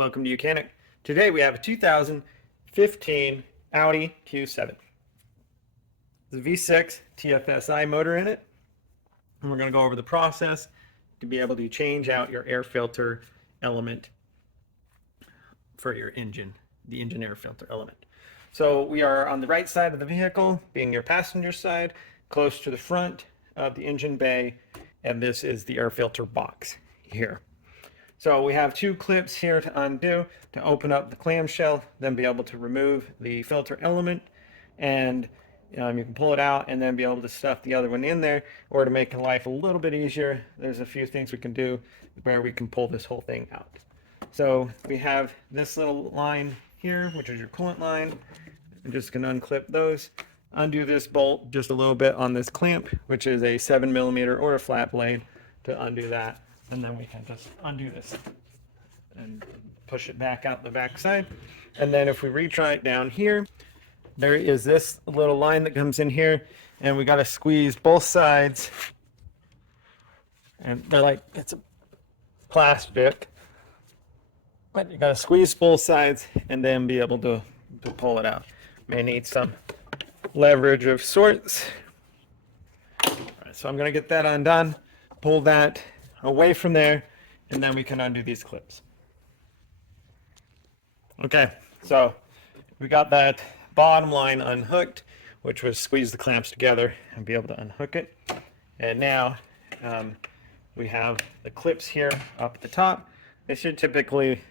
Welcome to Mechanic. Today we have a 2015 Audi Q7. There's a V6 TFSI motor in it, and we're going to go over the process to be able to change out your air filter element for your engine, the engine air filter element. So we are on the right side of the vehicle, being your passenger side, close to the front of the engine bay, and this is the air filter box here. So we have two clips here to undo to open up the clamshell, then be able to remove the filter element, and you can pull it out and then be able to stuff the other one in there. Or to make life a little bit easier, there's a few things we can do where we can pull this whole thing out. So we have this little line here, which is your coolant line. I'm just going to unclip those. Undo this bolt just a little bit on this clamp, which is a 7mm or a flat blade, to undo that. And then we can just undo this and push it back out the back side. And then if we retry it down here, there is this little line that comes in here, and we got to squeeze both sides. And they're like, it's a plastic, but you got to squeeze both sides and then be able to pull it out. May need some leverage of sorts. All right, so I'm going to get that undone, pull that away from there, and then we can undo these clips. Okay, so we got that bottom line unhooked, which was squeeze the clamps together and be able to unhook it. And now we have the clips here up at the top. They should typically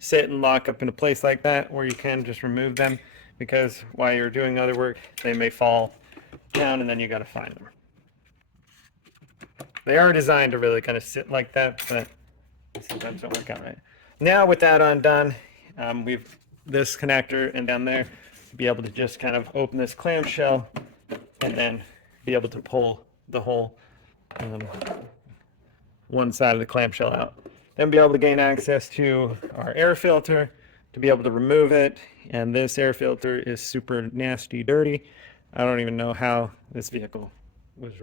sit and lock up in a place like that, or you can just remove them, because while you're doing other work, they may fall down and then you got to find them. They are designed to really kind of sit like that, but sometimes don't work out right. Now with that undone, we've this connector and down there to be able to just kind of open this clamshell and then be able to pull the whole one side of the clamshell out. Then be able to gain access to our air filter, to be able to remove it. And this air filter is super nasty, dirty. I don't even know how this vehicle was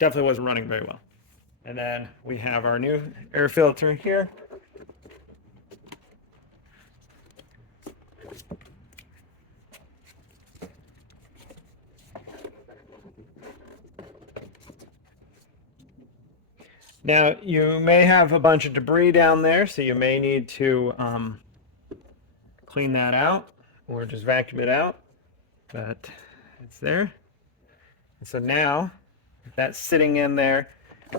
definitely wasn't running very well. And then we have our new air filter here. Now you may have a bunch of debris down there, so you may need to clean that out or just vacuum it out, but it's there. And so now that's sitting in there,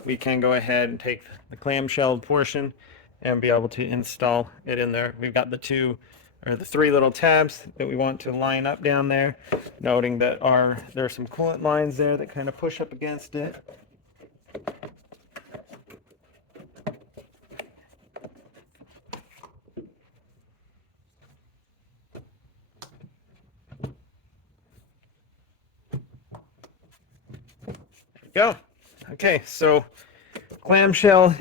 we can go ahead and take the clamshell portion and be able to install it in there. We've got the three little tabs that we want to line up down there, noting that there are some coolant lines there that kind of push up against it. Go. Okay, so clamshell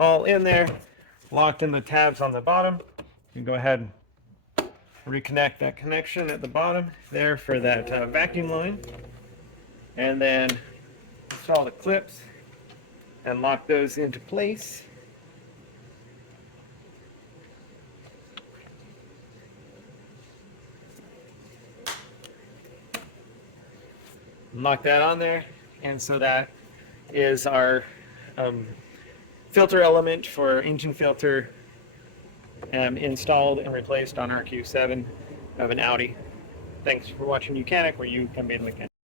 all in there, locked in the tabs on the bottom. You can go ahead and reconnect that connection at the bottom there for that vacuum line, and then install the clips and lock those into place. Lock that on there. And so that is our filter element for engine filter installed and replaced on our Q7 of an Audi. Thanks for watching Mechanic, where you can be the mechanic.